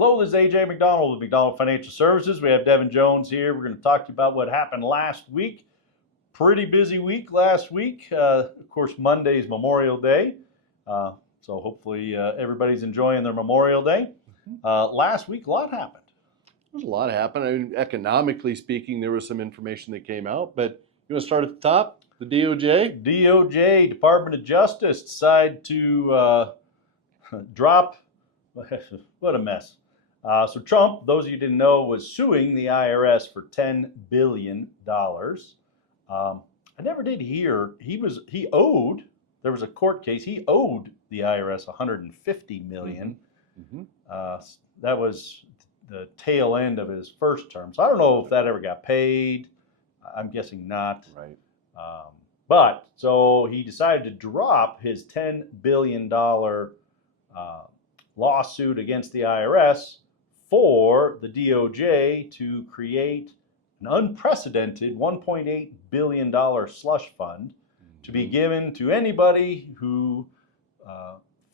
Hello, this is AJ Macdonald with Macdonald Financial Services. We have Devin Jones here. We're going to talk to you about what happened last week. Pretty busy week last week. Of course, Monday is Memorial Day. So hopefully everybody's enjoying their Memorial Day. Last week, a lot happened. There's a lot happened. I mean, economically speaking, there was some information that came out, but you want to start at the top? The DOJ? DOJ, Department of Justice, decided to drop. What a mess. So Trump, those of you who didn't know, was suing the IRS for $10 billion. I never did hear, he owed, there was a court case, he owed the IRS $150 million. That was the tail end of his first term. So I don't know if that ever got paid. I'm guessing not. Right. But so he decided to drop his $10 billion lawsuit against the IRS for the DOJ to create an unprecedented $1.8 billion slush fund to be given to anybody who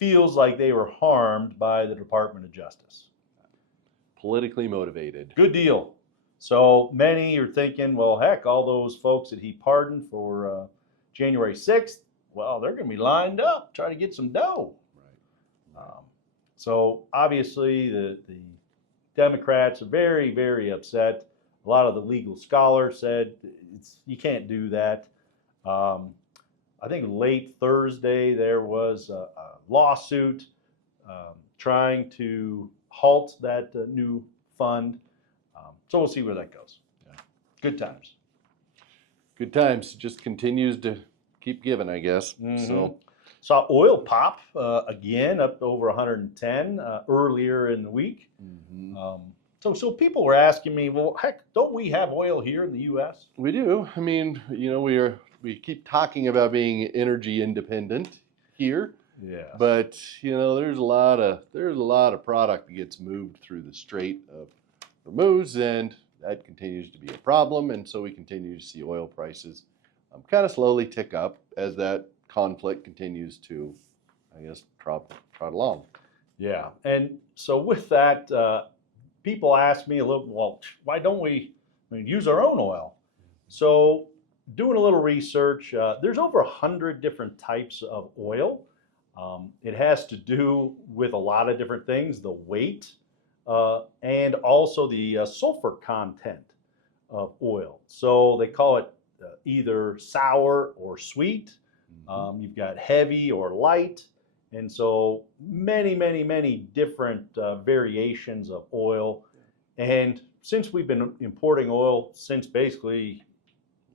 feels like they were harmed by the Department of Justice. Politically motivated. Good deal. So many are thinking, well, heck, all those folks that he pardoned for January 6th, well, they're going to be lined up trying to get some dough. Right. So obviously the Democrats are very, very upset. A lot of the legal scholars said you can't do that. I think late Thursday there was a lawsuit trying to halt that new fund. So we'll see where that goes. Yeah. Good times. Good times. Just continues to keep giving, I guess. So saw oil pop again up to over 110 earlier in the week. So people were asking me, well, heck, don't we have oil here in the U.S.? We do. I mean, you know, we keep talking about being energy independent here. Yeah. But you know, there's a lot of product that gets moved through the Strait of Hormuz, and that continues to be a problem. And so we continue to see oil prices kind of slowly tick up as that conflict continues to, I guess, trot along. Yeah. And so with that, people ask me a little, well, why don't we use our own oil? So doing a little research, there's over 100 different types of oil. It has to do with a lot of different things, the weight, and also the sulfur content of oil. So they call it either sour or sweet. You've got heavy or light. And so many different variations of oil. And since we've been importing oil since basically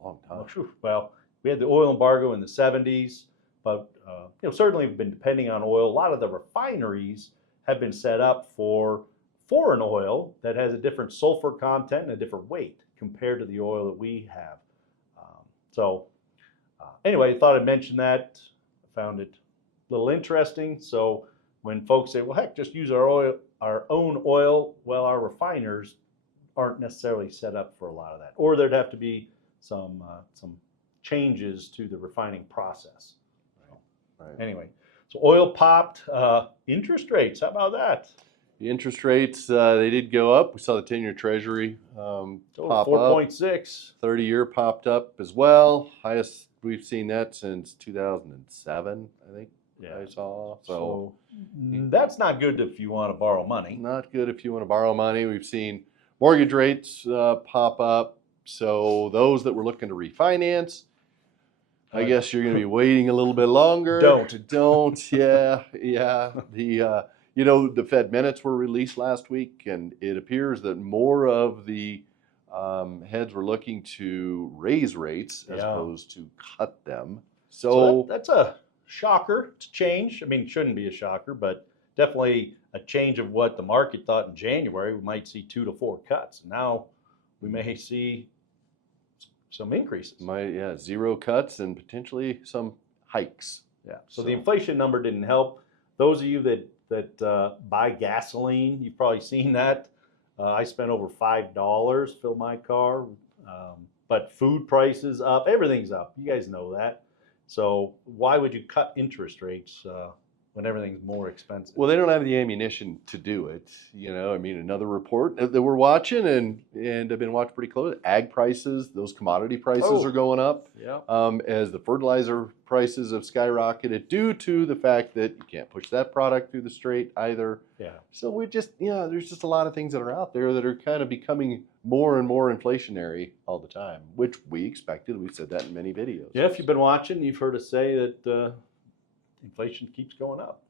a long time. Well, we had the oil embargo in the 70s, but certainly we've been depending on oil. A lot of the refineries have been set up for foreign oil that has a different sulfur content and a different weight compared to the oil that we have. Anyway, I thought I'd mention that. I found it a little interesting. So when folks say, well, heck, just use our own oil, well, our refiners aren't necessarily set up for a lot of that. Or there'd have to be some changes to the refining process. Right. Anyway, so oil popped. Interest rates, how about that? The interest rates, they did go up. We saw the 10-year Treasury pop 4.6. 30-year popped up as well. Highest we've seen that since 2007, I think. Yeah. I saw. So that's not good if you want to borrow money. Not good if you want to borrow money. We've seen mortgage rates pop up. So those that were looking to refinance, I guess you're going to be waiting a little bit longer. Don't. Yeah. The Fed minutes were released last week, and it appears that more of the heads were looking to raise rates as opposed to cut them. So that's a shocker to change. I mean, it shouldn't be a shocker, but definitely a change of what the market thought in January. We might see 2 to 4 cuts. Now we may see some increases. 0 cuts and potentially some hikes. Yeah. So the inflation number didn't help. Those of you that buy gasoline, you've probably seen that. I spent over $5 to fill my car, but food prices up, everything's up. You guys know that. So why would you cut interest rates when everything's more expensive. Well, they don't have the ammunition to do it. You know, I mean, another report that we're watching and I've been watching pretty close. Ag prices, those commodity prices are going up. Yeah. As the fertilizer prices have skyrocketed due to the fact that you can't push that product through the strait either. Yeah. So we just, there's just a lot of things that are out there that are kind of becoming more and more inflationary all the time, which we expected. We've said that in many videos. Yeah, if you've been watching, you've heard us say that inflation keeps going up,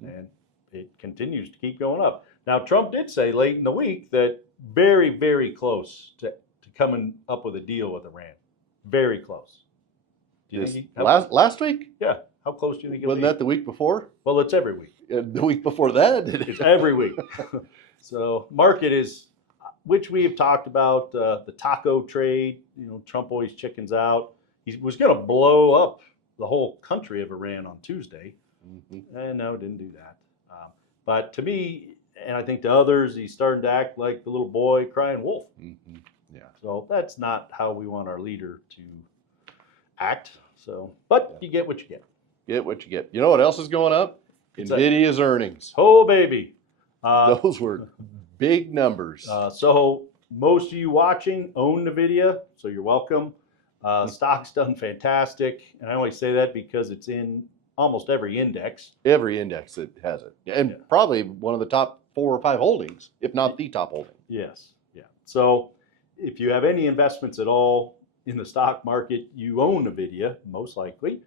and it continues to keep going up. Now, Trump did say late in the week that very, very close to coming up with a deal with Iran. Very close. Do you think last week? Yeah. How close do you think it'll Wasn't that the week before? Well, it's every week. The week before that? It's every week. So market is, which we have talked about, the taco trade. You know, Trump always chickens out. He was going to blow up the whole country of Iran on Tuesday, and no, didn't do that. But to me, and I think to others, he's starting to act like the little boy crying wolf. Yeah. So that's not how we want our leader to act. So, but you get what you get. Get what you get. You know what else is going up? Nvidia's earnings. Oh, baby. Those were big numbers. So most of you watching own Nvidia, so you're welcome. Stock's done fantastic, and I always say that because it's in almost every index. Every index that has it, and probably one of the top 4 or 5 holdings, if not the top holding. Yes, yeah. So if you have any investments at all in the stock market, you own Nvidia, most likely.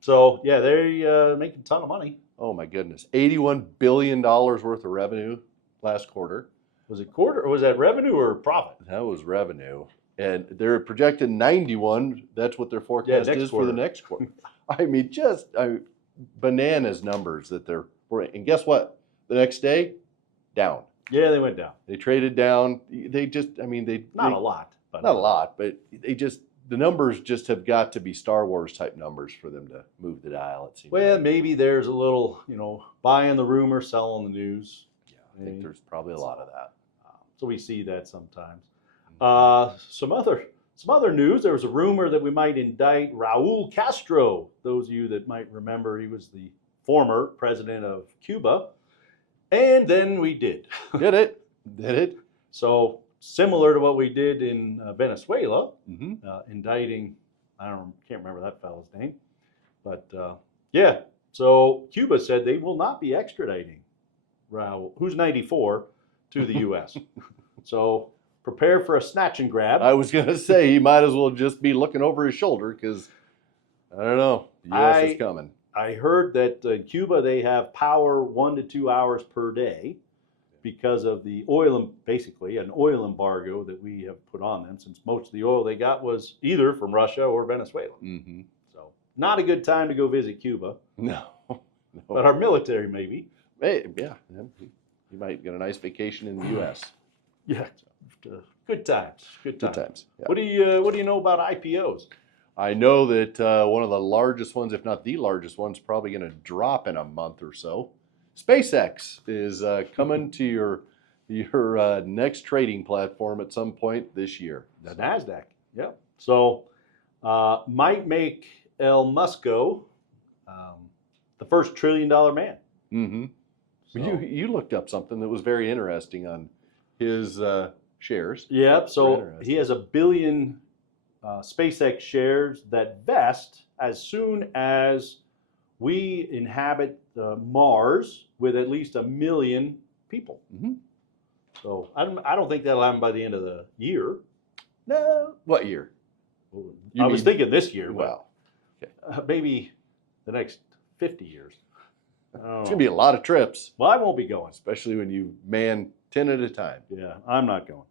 So yeah, they're making a ton of money. Oh my goodness, $81 billion worth of revenue last quarter. Was it quarter, or was that revenue or profit? That was revenue. And they're projected 91. That's what their forecast is for the next quarter. I mean, just bananas numbers that they're. And guess what? The next day, down. Yeah, they went down. They traded down. They just, I mean, not a lot, but not a lot, but they just, the numbers just have got to be Star Wars type numbers for them to move the dial. It seems. Well, like. maybe there's a little, buying the rumor, selling the news. Yeah, I think there's probably a lot of that. So we see that sometimes. Some other news. There was a rumor that we might indict Raul Castro. Those of you that might remember, he was the former president of Cuba, and then we did. Did it? So similar to what we did in Venezuela, indicting. Can't remember that fellow's name, but yeah. So Cuba said they will not be extraditing Raul, who's 94, to the U.S. So. Prepare for a snatch and grab. I was going to say he might as well just be looking over his shoulder because, I don't know, the U.S. is coming. I heard that in Cuba they have power 1 to 2 hours per day because of the oil, basically an oil embargo that we have put on them, since most of the oil they got was either from Russia or Venezuela. So not a good time to go visit Cuba. No. But our military maybe. Hey, yeah, you might get a nice vacation in the U.S. Yeah. Good times. Good times. Yeah. What do you know about IPOs? I know that one of the largest ones, if not the largest one, is probably going to drop in a month or so. SpaceX is coming to your next trading platform at some point this year. The NASDAQ. Yeah. So might make El Musco the first $1 trillion man. So, you looked up something that was very interesting on his shares. Yep. So he has 1 billion SpaceX shares that vest as soon as we inhabit Mars with at least 1 million people. So I don't think that'll happen by the end of the year. No. What year? I was thinking this year. Well, maybe the next 50 years. It's going to be a lot of trips. Well, I won't be going. Especially when you man 10 at a time. Yeah, I'm not going.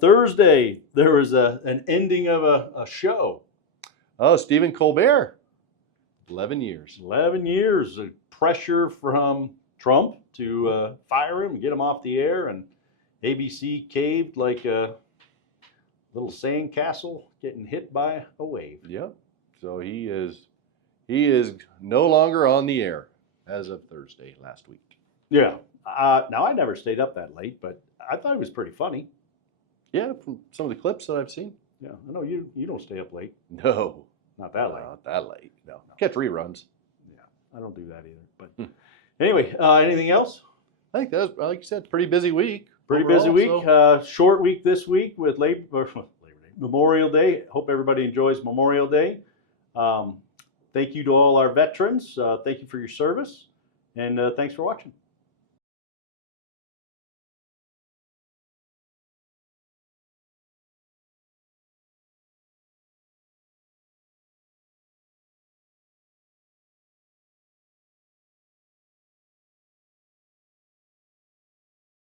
Thursday, there was an ending of a show. Oh, Stephen Colbert. 11 years. 11 years of pressure from Trump to fire him, get him off the air, and ABC caved like a little sandcastle getting hit by a wave. Yep. So he is no longer on the air as of Thursday last week. Yeah. Now, I never stayed up that late, but I thought it was pretty funny. Yeah, from some of the clips that I've seen. Yeah, I know you don't stay up late. No. Not that late. Not that late. No. Catch reruns. Yeah. I don't do that either. But anyway, anything else? I think that was, like you said, pretty busy week. Pretty busy week. So Short week this week with Memorial Day. Hope everybody enjoys Memorial Day. Thank you to all our veterans. Thank you for your service. And thanks for watching.